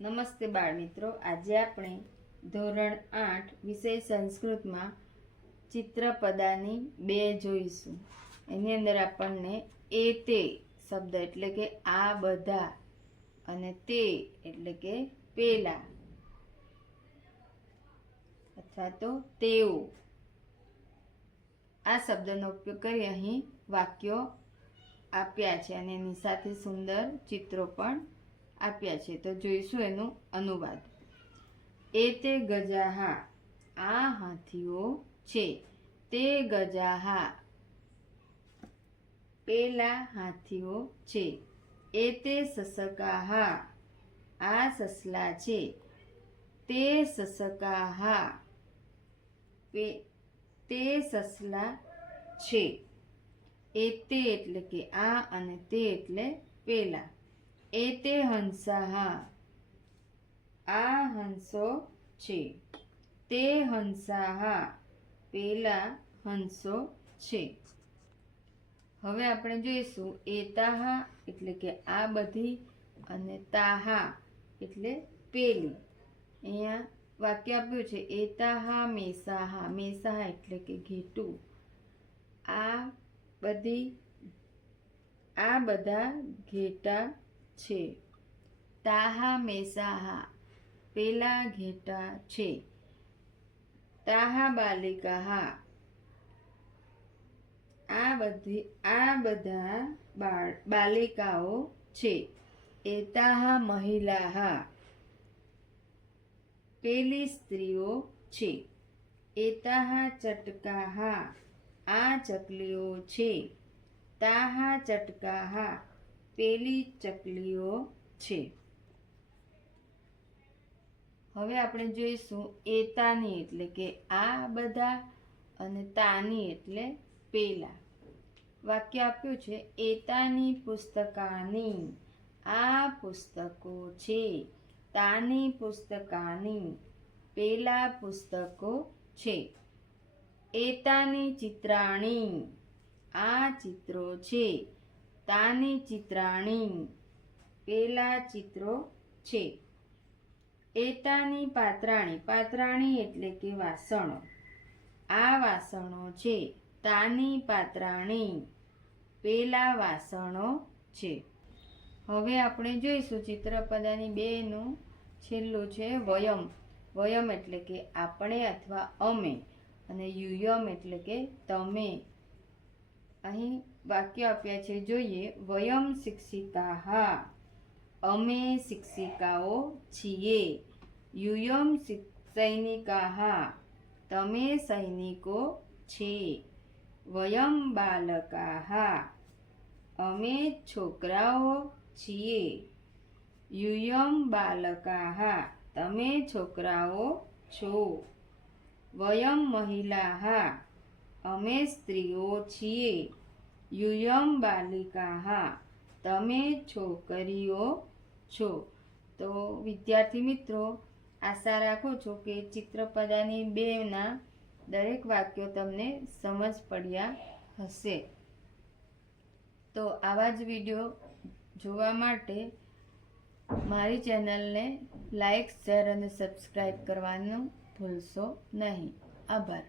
નમસ્તે બાળમિત્રો, આજે આપણે ધોરણ 8 વિષય સંસ્કૃતમાં ચિત્રપદાની 2 જોઈશું. એની અંદર આપણને એ તે શબ્દ એટલે કે આ બધા અને તે એટલે કે પેલા અથવા તો તેઓ આ શબ્દનો ઉપયોગ કરી અહીં વાક્યો આપ્યા છે અને એની સાથે સુંદર ચિત્રો પણ આપ્યા છે. તો જોઈશું એનું અનુવાદ. એ તે ગજાહા, આ હાથીઓ છે. તે ગજાહા, પેલા હાથીઓ છે. એ તે સસકાહા, આ સસલા છે. તે સસકાહા, તે સસલા છે. એ તે એટલે કે આ અને તે એટલે પેલા. એ તે હંસાહા, આ હંસો છે. તે હંસાહા, પેલા હંસો છે. હવે આપણે જોઈશું એતાહા એટલે કે આ બધી અને તાહા એટલે પેલી. અહીંયા વાક્ય આપ્યું છે એતાહા મેસાહા, મેસાહા એટલે કે ઘેટું. આ બધા ઘેટા છે. તાહા મેસાહા, પેલા ઘેટા છે. તાહા બાલિકાહા, આ બધા બાલિકાઓ છે. એતાહા મહિલાહા, પેલી સ્ત્રીઓ છે. એતાહા ચટકાહા, આ ચકલીઓ છે. તાહા ચટકાહા, પેલી ચકલીઓ છે. હવે આપણે જોઈશું એતાની એટલે કે આ બધા અને તાની એટલે પેલા. વાક્ય આપ્યું છે એતાની પુસ્તકાની, આ પુસ્તકો છે. તાની પુસ્તકાની, પેલા પુસ્તકો છે. એતાની ચિત્રાણી, આ ચિત્રો છે. તાની ચિત્રાણી, પેલા ચિત્રો છે. એતાની પાત્રાણી, પાત્રાણી એટલે કે વાસણો. આ વાસણો છે. તાની પાત્રાણી, પેલા વાસણો છે. હવે આપણે જોઈશું ચિત્રપદાની 2 નું છેલ્લું છે વયમ. વયમ એટલે કે આપણે અથવા અમે અને યુયમ એટલે કે તમે. અહીં વાક્ય આપ્યા છે, જોઈએ. વયમ શિક્ષિકાહા, અમે શિક્ષિકાઓ છીએ. યુયમ સૈનિકાહા, તમે સૈનિકો છે. વયમ બાલકાહા, અમે છોકરાઓ છીએ. યુયમ બાલકાહા, તમે છોકરાઓ છો. વયમ મહિલાહા, અમે સ્ત્રીઓ છીએ. યુયમ બાલિકાહા, તમે છોકરીઓ છો. તો વિદ્યાર્થી મિત્રો, આશા રાખું છું કે ચિત્રપદાની 2 ના દરેક વાક્યો તમને સમજ પડ્યા હશે. તો આવા જ વિડીયો જોવા માટે મારી ચેનલને લાઈક, શેર અને સબસ્ક્રાઈબ કરવાનું ભૂલશો નહીં. આભાર.